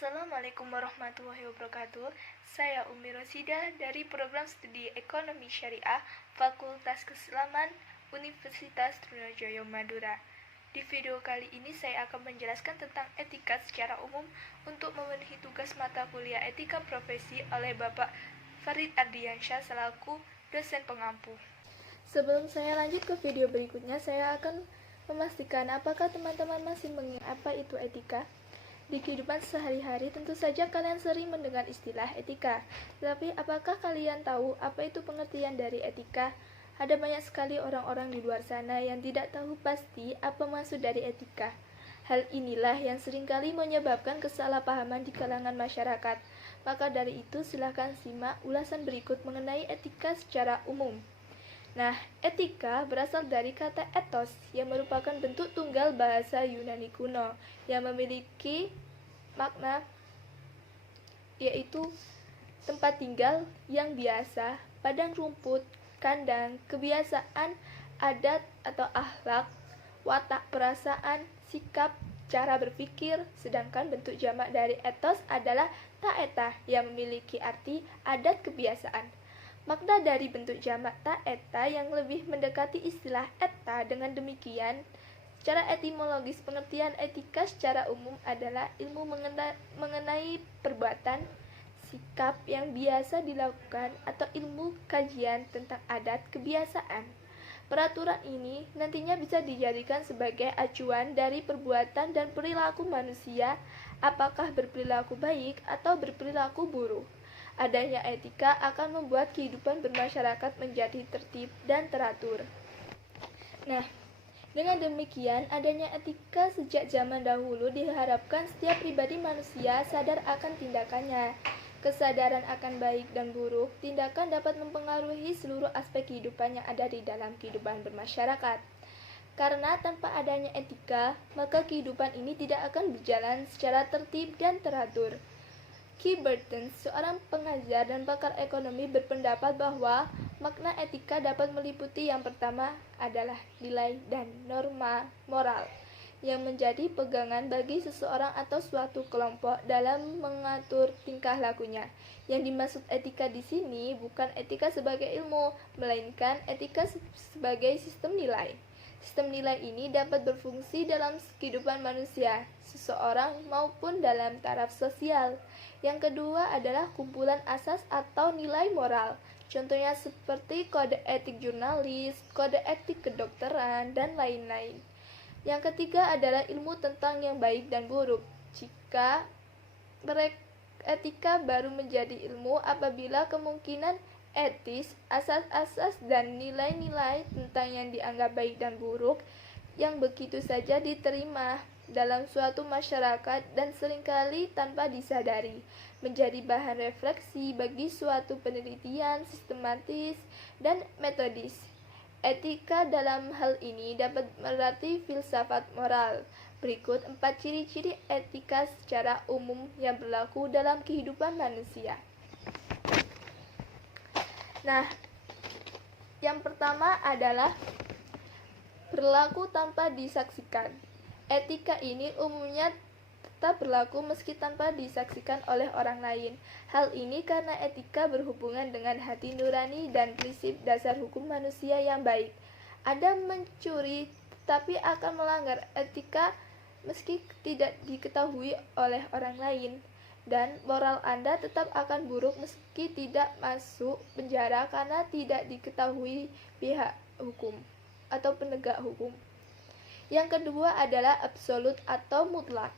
Assalamualaikum warahmatullahi wabarakatuh. Saya Umi Rosida dari Program Studi Ekonomi Syariah Fakultas Keislaman Universitas Trunojoyo Madura. Di video kali ini saya akan menjelaskan tentang etika secara umum untuk memenuhi tugas mata kuliah etika profesi oleh Bapak Farid Ardiansyah selaku dosen pengampu. Sebelum saya lanjut ke video berikutnya, saya akan memastikan apakah teman-teman masih mengingat apa itu etika. Di kehidupan sehari-hari tentu saja kalian sering mendengar istilah etika. Tetapi apakah kalian tahu apa itu pengertian dari etika? Ada banyak sekali orang-orang di luar sana yang tidak tahu pasti apa maksud dari etika. Hal inilah yang seringkali menyebabkan kesalahpahaman di kalangan masyarakat. Maka dari itu silakan simak ulasan berikut mengenai etika secara umum. Nah, etika berasal dari kata ethos yang merupakan bentuk tunggal bahasa Yunani kuno yang memiliki makna yaitu tempat tinggal yang biasa, padang rumput, kandang, kebiasaan, adat atau akhlak, watak perasaan, sikap, cara berpikir, sedangkan bentuk jamak dari ethos adalah taeta yang memiliki arti adat kebiasaan. Makna dari bentuk jamak taeta yang lebih mendekati istilah eta. Dengan demikian, secara etimologis pengertian etika secara umum adalah ilmu mengenai perbuatan, sikap yang biasa dilakukan atau ilmu kajian tentang adat kebiasaan. Peraturan ini nantinya bisa dijadikan sebagai acuan dari perbuatan dan perilaku manusia, apakah berperilaku baik atau berperilaku buruk. Adanya etika akan membuat kehidupan bermasyarakat menjadi tertib dan teratur. Nah, dengan demikian, adanya etika sejak zaman dahulu diharapkan setiap pribadi manusia sadar akan tindakannya. Kesadaran akan baik dan buruk, tindakan dapat mempengaruhi seluruh aspek kehidupan yang ada di dalam kehidupan bermasyarakat. Karena tanpa adanya etika, maka kehidupan ini tidak akan berjalan secara tertib dan teratur. Key Burton, seorang pengajar dan pakar ekonomi, berpendapat bahwa makna etika dapat meliputi yang pertama adalah nilai dan norma moral yang menjadi pegangan bagi seseorang atau suatu kelompok dalam mengatur tingkah lakunya. Yang dimaksud etika di sini bukan etika sebagai ilmu, melainkan etika sebagai sistem nilai. Sistem nilai ini dapat berfungsi dalam kehidupan manusia, seseorang maupun dalam taraf sosial. Yang kedua adalah kumpulan asas atau nilai moral. Contohnya seperti kode etik jurnalis, kode etik kedokteran, dan lain-lain. Yang ketiga adalah ilmu tentang yang baik dan buruk. Jika etika baru menjadi ilmu apabila kemungkinan etis, asas-asas dan nilai-nilai tentang yang dianggap baik dan buruk yang begitu saja diterima dalam suatu masyarakat dan seringkali tanpa disadari menjadi bahan refleksi bagi suatu penelitian sistematis dan metodis. Etika dalam hal ini dapat berarti filsafat moral. Berikut 4 ciri-ciri etika secara umum yang berlaku dalam kehidupan manusia. Nah, yang pertama adalah berlaku tanpa disaksikan. Etika ini umumnya tetap berlaku meski tanpa disaksikan oleh orang lain. Hal ini karena etika berhubungan dengan hati nurani dan prinsip dasar hukum manusia yang baik. Ada mencuri tetapi akan melanggar etika meski tidak diketahui oleh orang lain. Dan moral Anda tetap akan buruk meski tidak masuk penjara karena tidak diketahui pihak hukum atau penegak hukum. Yang kedua adalah absolut atau mutlak.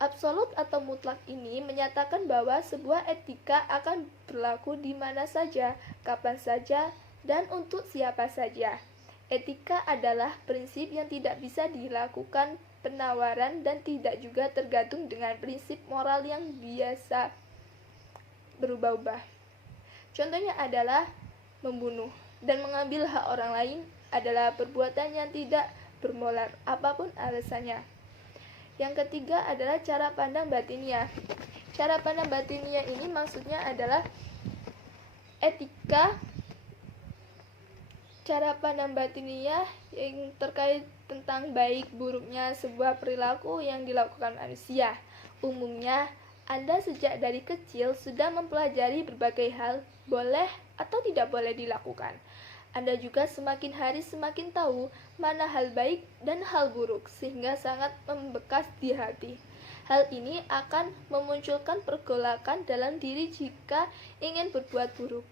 Absolut atau mutlak ini menyatakan bahwa sebuah etika akan berlaku di mana saja, kapan saja, dan untuk siapa saja. Etika adalah prinsip yang tidak bisa dilakukan penawaran dan tidak juga tergantung dengan prinsip moral yang biasa berubah-ubah. Contohnya adalah membunuh dan mengambil hak orang lain adalah perbuatan yang tidak bermoral apapun alasannya. Yang ketiga adalah cara pandang batiniah. Cara pandang batiniah ini maksudnya adalah etika cara pandang batiniah yang terkait tentang baik buruknya sebuah perilaku yang dilakukan manusia. Umumnya Anda sejak dari kecil sudah mempelajari berbagai hal boleh atau tidak boleh dilakukan. Anda juga semakin hari semakin tahu mana hal baik dan hal buruk, sehingga sangat membekas di hati. Hal ini akan memunculkan pergolakan dalam diri jika ingin berbuat buruk.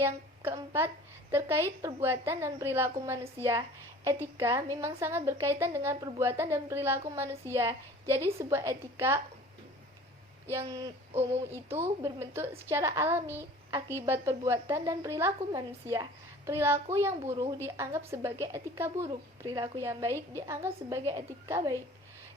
Yang keempat, terkait perbuatan dan perilaku manusia. Etika memang sangat berkaitan dengan perbuatan dan perilaku manusia. Jadi sebuah etika yang umum itu berbentuk secara alami akibat perbuatan dan perilaku manusia. Perilaku yang buruk dianggap sebagai etika buruk, perilaku yang baik dianggap sebagai etika baik.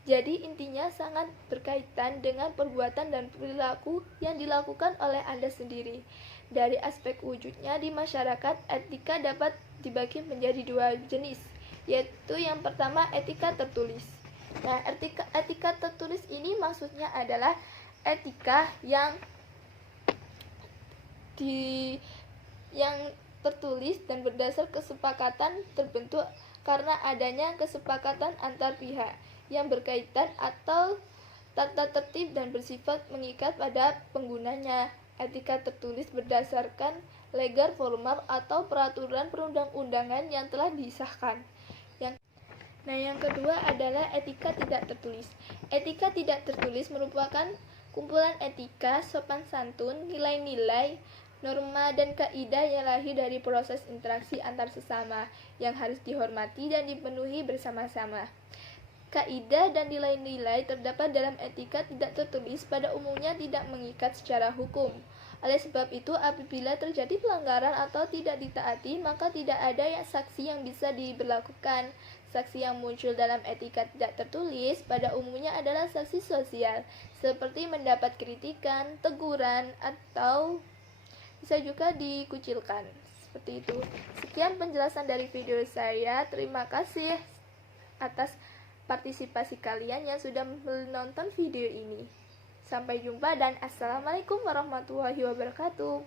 Jadi intinya sangat berkaitan dengan perbuatan dan perilaku yang dilakukan oleh Anda sendiri. Dari aspek wujudnya di masyarakat, etika dapat dibagi menjadi dua jenis, yaitu yang pertama etika tertulis. Nah, etika tertulis ini maksudnya adalah etika yang tertulis dan berdasar kesepakatan terbentuk karena adanya kesepakatan antar pihak yang berkaitan atau tata tertib dan bersifat mengikat pada penggunanya. Etika tertulis berdasarkan legal formal atau peraturan perundang-undangan yang telah disahkan. Yang kedua adalah etika tidak tertulis. Etika tidak tertulis merupakan kumpulan etika, sopan santun, nilai-nilai, norma, dan kaidah yang lahir dari proses interaksi antar sesama yang harus dihormati dan dipenuhi bersama-sama. Kaidah dan nilai-nilai terdapat dalam etika tidak tertulis pada umumnya tidak mengikat secara hukum. Oleh sebab itu, apabila terjadi pelanggaran atau tidak ditaati, maka tidak ada sanksi yang bisa diberlakukan. Sanksi yang muncul dalam etika tidak tertulis pada umumnya adalah sanksi sosial, seperti mendapat kritikan, teguran, atau bisa juga dikucilkan. Seperti itu. Sekian penjelasan dari video saya. Terima kasih atas partisipasi kalian yang sudah menonton video ini. Sampai jumpa dan assalamualaikum warahmatullahi wabarakatuh.